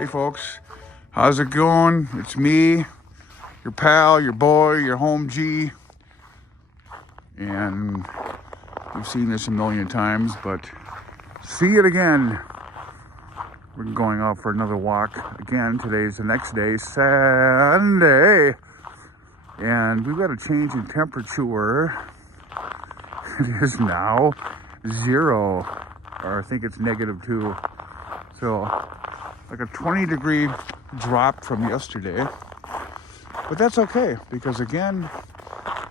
Hey folks, how's it going? It's me, your pal, your boy, your home G. And you've seen this a million times, but see it again. We're going out for another walk again. Today's the next day, Sunday. And we've got a change in temperature. It is now 0, or I think it's -2. So like a 20-degree drop from yesterday. But that's okay, because again,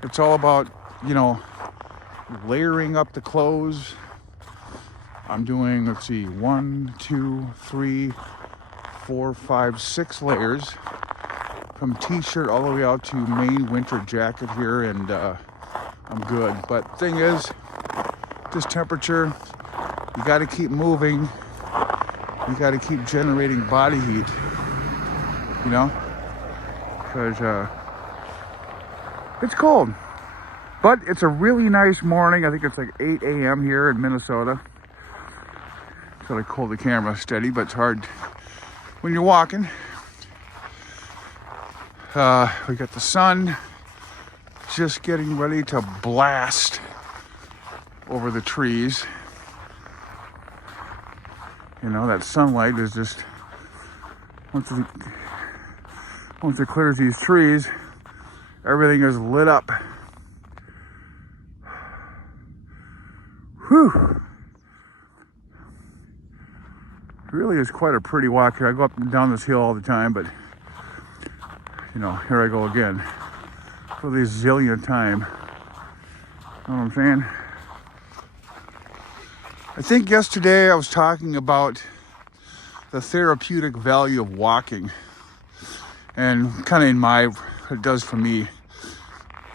it's all about, layering up the clothes. I'm doing, let's see, 1, 2, 3, 4, 5, 6 layers. From t-shirt all the way out to main winter jacket here, and I'm good. But thing is, this temperature, you got to keep moving. You got to keep generating body heat, because it's cold. But it's a really nice morning. I think it's like 8 a.m. here in Minnesota. Gotta hold the camera steady, but it's hard when you're walking. We got the sun just getting ready to blast over the trees. That sunlight is just, once it clears these trees, everything is lit up. Whew. It really is quite a pretty walk here. I go up and down this hill all the time, but here I go again for the zillionth time. You know what I'm saying? I think yesterday I was talking about the therapeutic value of walking, and kind of it does for me.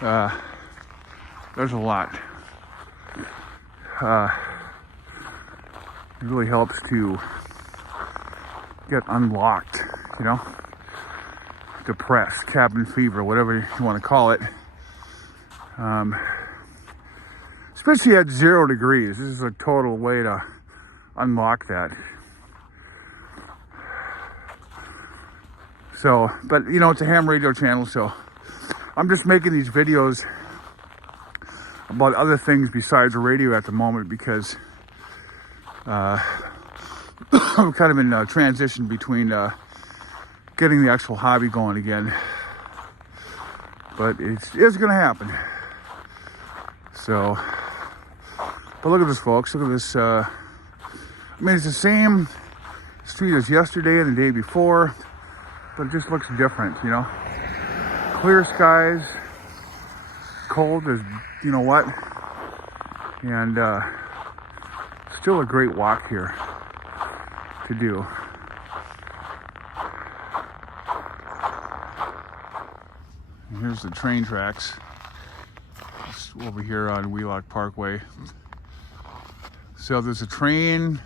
There's a lot. It really helps to get unlocked, depressed, cabin fever, whatever you want to call it. Especially at 0 degrees. This is a total way to unlock that. So, but it's a ham radio channel, so I'm just making these videos about other things besides radio at the moment, because I'm kind of in a transition between getting the actual hobby going again. But it's going to happen. So, but look at this, folks. Look at this. It's the same street as yesterday and the day before, but it just looks different, Clear skies, cold as what, and still a great walk here to do. And here's the train tracks. It's over here on Wheelock Parkway. So there's a train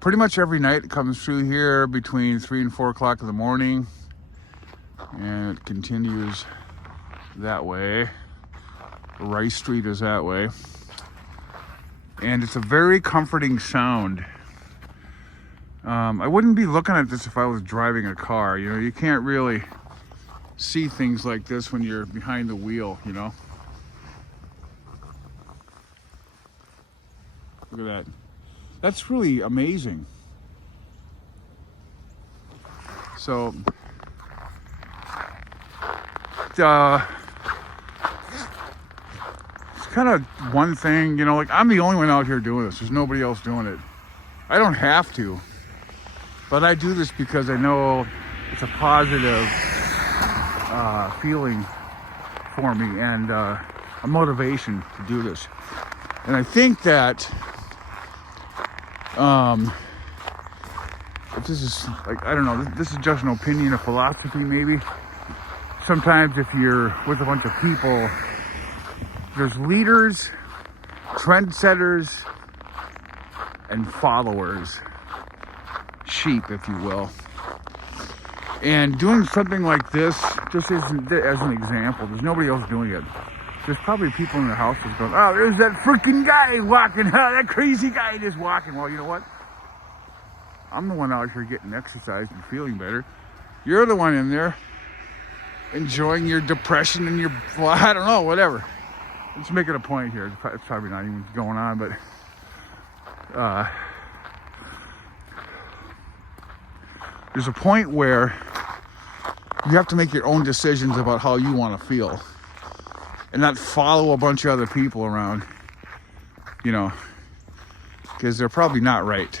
pretty much every night. It comes through here between 3 and 4 o'clock in the morning, and it continues that way. Rice Street is that way, and it's a very comforting sound. I wouldn't be looking at this if I was driving a car. You can't really see things like this when you're behind the wheel. Look at that. That's really amazing. So it's kind of one thing, I'm the only one out here doing this. There's nobody else doing it. I don't have to, but I do this because I know it's a positive feeling for me, and a motivation to do this. And I think that if this is I don't know, this is just an opinion, a philosophy maybe. Sometimes if you're with a bunch of people, there's leaders, trendsetters, and followers, sheep, if you will. And doing something like this, just as an example, there's nobody else doing it. There's probably people in their houses going, oh, there's that freaking guy walking, that crazy guy just walking. Well, you know what? I'm the one out here getting exercise and feeling better. You're the one in there enjoying your depression and your, well, I don't know, whatever. Let's make it a point here. It's probably not even going on, but there's a point where you have to make your own decisions about how you want to feel and not follow a bunch of other people around, you know, because they're probably not right.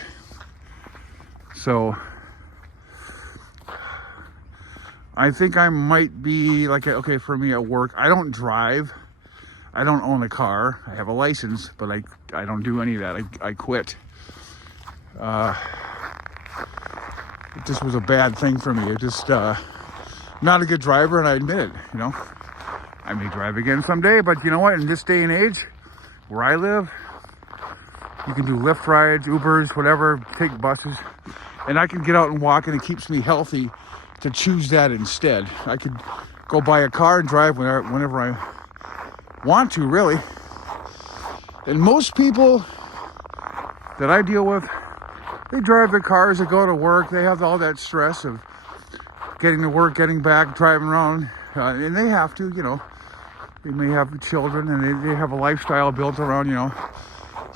So I think I might be like, okay, for me at work, I don't drive. I don't own a car. I have a license, but I don't do any of that. I quit. It just was a bad thing for me. It just, not a good driver, and I admit it, you know. I may drive again someday, but you know what? In this day and age, where I live, you can do Lyft rides, Ubers, whatever, take buses, and I can get out and walk, and it keeps me healthy to choose that instead. I could go buy a car and drive whenever I want to, really. And most people that I deal with, they drive their cars, they go to work, they have all that stress of getting to work, getting back, driving around, and they have to, you know. They may have children, and they have a lifestyle built around, you know,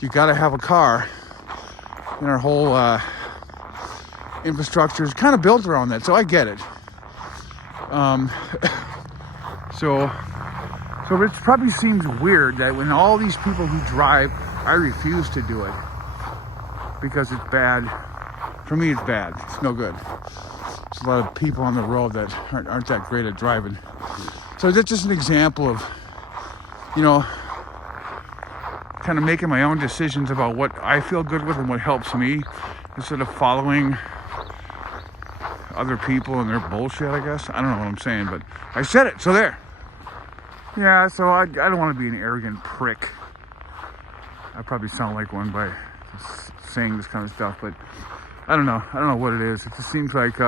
you got to have a car. And our whole infrastructure is kind of built around that, so I get it. So it probably seems weird that when all these people who drive, I refuse to do it because it's bad. For me, it's bad. It's no good. There's a lot of people on the road that aren't that great at driving. So that's just an example of, you know, kind of making my own decisions about what I feel good with and what helps me instead of following other people and their bullshit, I guess. I don't know what I'm saying, but I said it, so there. Yeah, so I don't want to be an arrogant prick. I probably sound like one by saying this kind of stuff, but I don't know. I don't know what it is. It just seems like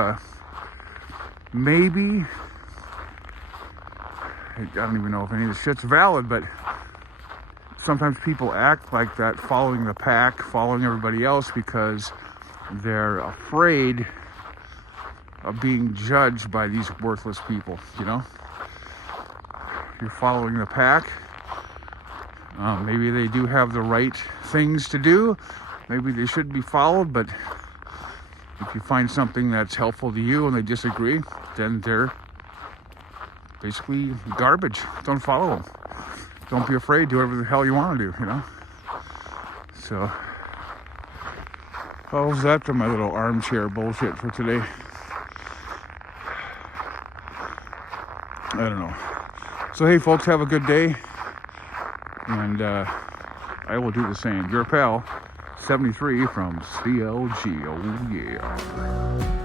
maybe, I don't even know if any of this shit's valid, but sometimes people act like that, following the pack, following everybody else because they're afraid of being judged by these worthless people, you know? You're following the pack. Maybe they do have the right things to do. Maybe they should be followed, but if you find something that's helpful to you and they disagree, then they're basically garbage. Don't follow them. Don't be afraid. Do whatever the hell you want to do, you know? So, how's that for my little armchair bullshit for today? I don't know. So, hey, folks, have a good day. And I will do the same. Your pal, 73 from CLG. Oh, yeah.